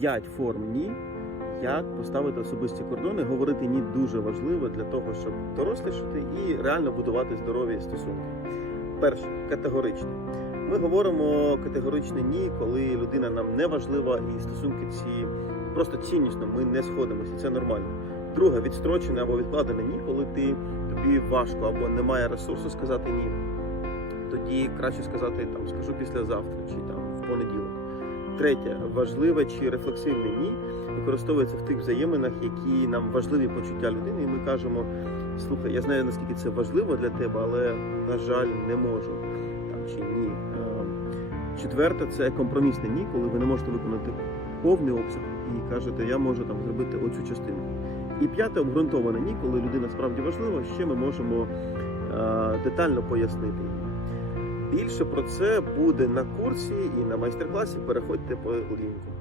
5 форм ні. Як поставити особисті кордони, говорити ні дуже важливо для того, щоб дорослішати і реально будувати здорові стосунки. Перше, категоричне. Ми говоримо категоричне ні, коли людина нам не важлива і стосунки ці просто ціннісно, ми не сходимося, це нормально. Друге, відстрочене або відкладене ні, коли ти тобі важко або немає ресурсу сказати ні. Тоді краще сказати там скажу післязавтра чи там в понеділок. Третє, важливе чи рефлексивне ні використовується в тих взаєминах, які нам важливі почуття людини, і ми кажемо: слухай, я знаю наскільки це важливо для тебе, але на жаль, не можу. Там чи ні. Ем, Четверте, це компромісне ні, коли ви не можете виконати повний обсяг і кажете, я можу там зробити оцю частину. І п'яте обґрунтоване ні, коли людина справді важлива, ще ми можемо е, детально пояснити. Більше про це буде на курсі і на майстер-класі. Переходьте по лінку.